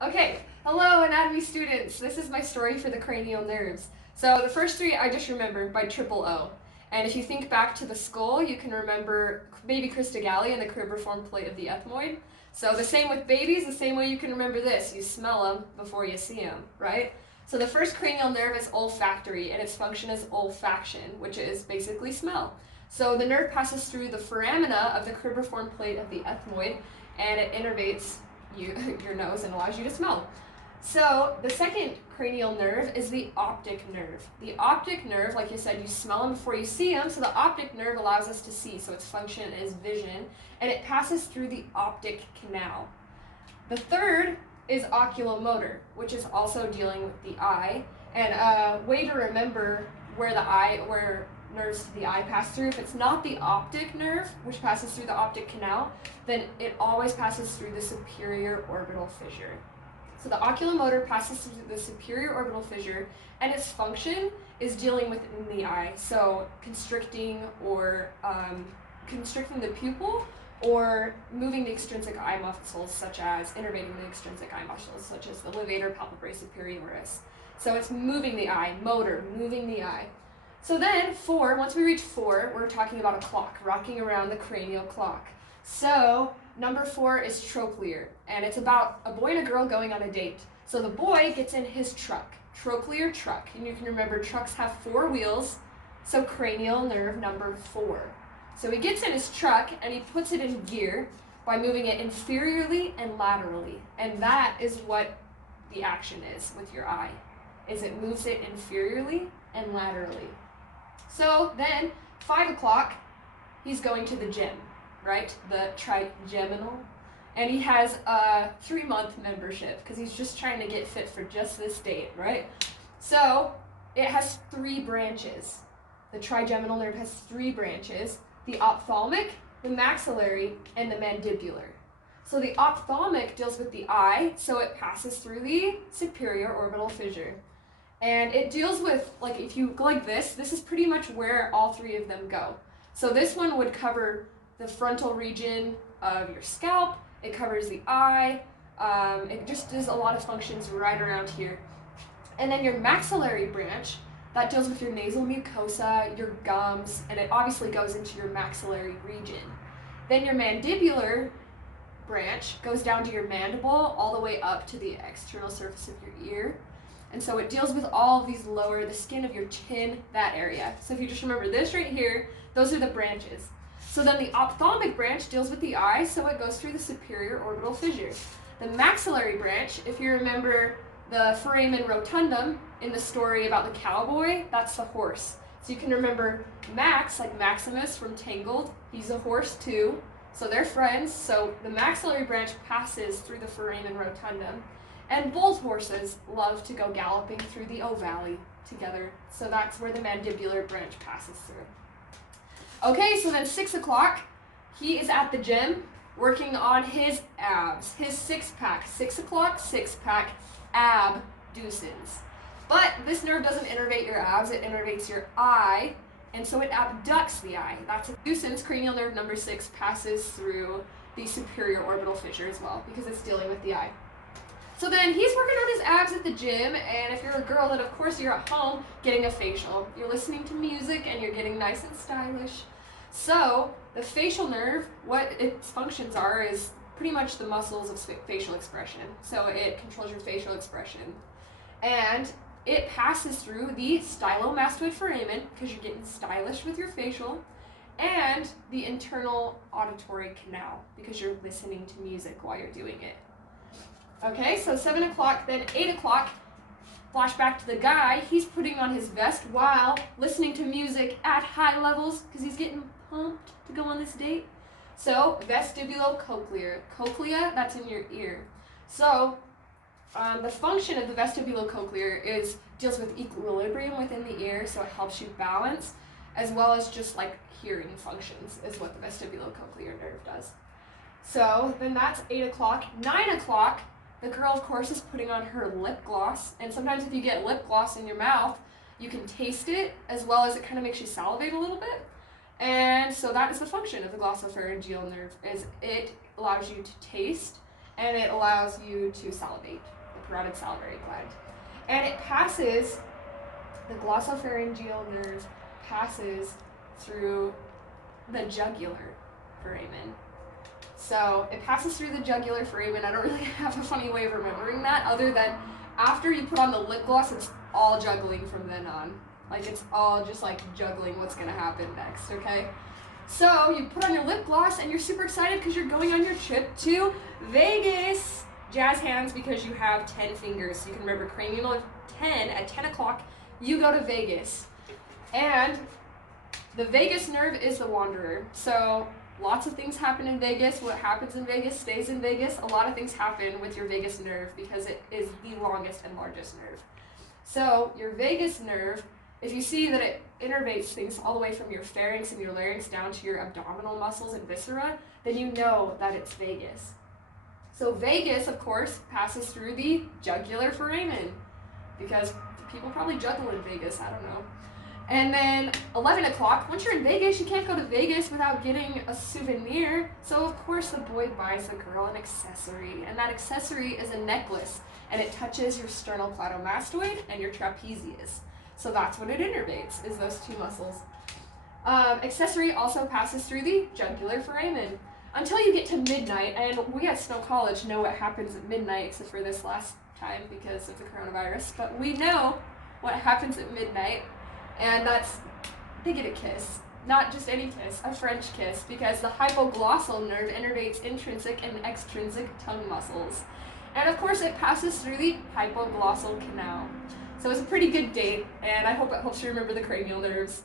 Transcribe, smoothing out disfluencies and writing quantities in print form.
Okay, hello anatomy students. This is my story for the cranial nerves. So the first three I just remembered by triple O. And if you think back to the skull, you can remember baby cristagalli and the cribriform plate of the ethmoid. So the same with babies, the same way you can remember this. You smell them before you see them, right? So the first cranial nerve is olfactory, and its function is olfaction, which is basically smell. So the nerve passes through the foramina of the cribriform plate of the ethmoid, and it innervates your nose and allows you to smell. So the second cranial nerve is the optic nerve. The optic nerve, like you said, you smell them before you see them, so the optic nerve allows us to see, so its function is vision, and it passes through the optic canal. The third is oculomotor, which is also dealing with the eye, and a way to remember where nerves to the eye pass through. If it's not the optic nerve, which passes through the optic canal, then it always passes through the superior orbital fissure. So the oculomotor passes through the superior orbital fissure, and its function is dealing within the eye. So constricting the pupil, or moving the extrinsic eye muscles, such as innervating the extrinsic eye muscles, such as the levator palpebrae superioris. So it's moving the eye, motor, moving the eye. So then once we reach 4, we're talking about a clock, rocking around the cranial clock. So number 4 is trochlear, and it's about a boy and a girl going on a date. So the boy gets in his truck, trochlear truck, and you can remember trucks have 4 wheels, so cranial nerve number 4. So he gets in his truck and he puts it in gear by moving it inferiorly and laterally, and that is what the action is with your eye, is it moves it inferiorly and laterally. So then, 5 o'clock, he's going to the gym, right? The trigeminal. And he has a 3-month membership because he's just trying to get fit for just this date, right? So it has 3 branches. The trigeminal nerve has 3 branches: the ophthalmic, the maxillary, and the mandibular. So the ophthalmic deals with the eye, so it passes through the superior orbital fissure. And it deals with, like, if you go like this is pretty much where all 3 of them go. So this one would cover the frontal region of your scalp, it covers the eye, it just does a lot of functions right around here. And then your maxillary branch, that deals with your nasal mucosa, your gums, and it obviously goes into your maxillary region. Then your mandibular branch goes down to your mandible, all the way up to the external surface of your ear. And so it deals with all of these the skin of your chin, that area. So if you just remember this right here, those are the branches. So then the ophthalmic branch deals with the eye, so it goes through the superior orbital fissure. The maxillary branch, if you remember the foramen rotundum in the story about the cowboy, that's the horse. So you can remember Max, like Maximus from Tangled, he's a horse too. So they're friends. So the maxillary branch passes through the foramen rotundum. And both horses love to go galloping through the O-valley together. So that's where the mandibular branch passes through. Okay, so then 6 o'clock, he is at the gym working on his abs, his 6-pack. 6 o'clock, 6-pack, abducens. But this nerve doesn't innervate your abs, it innervates your eye, and so it abducts the eye. That's abducens. Cranial nerve number 6 passes through the superior orbital fissure as well, because it's dealing with the eye. So then he's working on his abs at the gym, and if you're a girl, then of course you're at home getting a facial. You're listening to music and you're getting nice and stylish. So the facial nerve, what its functions are is pretty much the muscles of facial expression. So it controls your facial expression. And it passes through the stylomastoid foramen, because you're getting stylish with your facial, and the internal auditory canal, because you're listening to music while you're doing it. Okay, so 7 o'clock, then 8 o'clock, flashback to the guy, he's putting on his vest while listening to music at high levels because he's getting pumped to go on this date. So vestibulocochlear. Cochlea, that's in your ear. So the function of the vestibulocochlear deals with equilibrium within the ear, so it helps you balance, as well as just like hearing functions is what the vestibulocochlear nerve does. So then that's 8 o'clock. 9 o'clock, the girl, of course, is putting on her lip gloss. And sometimes if you get lip gloss in your mouth, you can taste it, as well as it kind of makes you salivate a little bit. And so that is the function of the glossopharyngeal nerve, is it allows you to taste and it allows you to salivate, the parotid salivary gland. And it passes, the glossopharyngeal nerve passes through the jugular foramen. So it passes through the jugular foramen. I don't really have a funny way of remembering that, other than after you put on the lip gloss, it's all juggling from then on. Like, it's all just like juggling what's gonna happen next, okay? So you put on your lip gloss and you're super excited because you're going on your trip to Vegas. Jazz hands because you have 10 fingers. So you can remember cranial nerve 10 at 10 o'clock, you go to Vegas. And the vagus nerve is the wanderer. So lots of things happen in Vegas. What happens in Vegas stays in Vegas. A lot of things happen with your vagus nerve because it is the longest and largest nerve. So your vagus nerve, if you see that it innervates things all the way from your pharynx and your larynx down to your abdominal muscles and viscera, then you know that it's vagus. So vagus, of course, passes through the jugular foramen because people probably juggle in Vegas, I don't know. And then 11 o'clock, once you're in Vegas, you can't go to Vegas without getting a souvenir. So of course the boy buys the girl an accessory, and that accessory is a necklace, and it touches your sternocleidomastoid and your trapezius. So that's what it innervates, is those two muscles. Accessory also passes through the jugular foramen until you get to midnight, and we at Snow College know what happens at midnight, except for this last time because of the coronavirus, but we know what happens at midnight, and that's, they get a kiss. Not just any kiss, a French kiss, because the hypoglossal nerve innervates intrinsic and extrinsic tongue muscles. And of course it passes through the hypoglossal canal. So it's a pretty good date, and I hope it helps you remember the cranial nerves.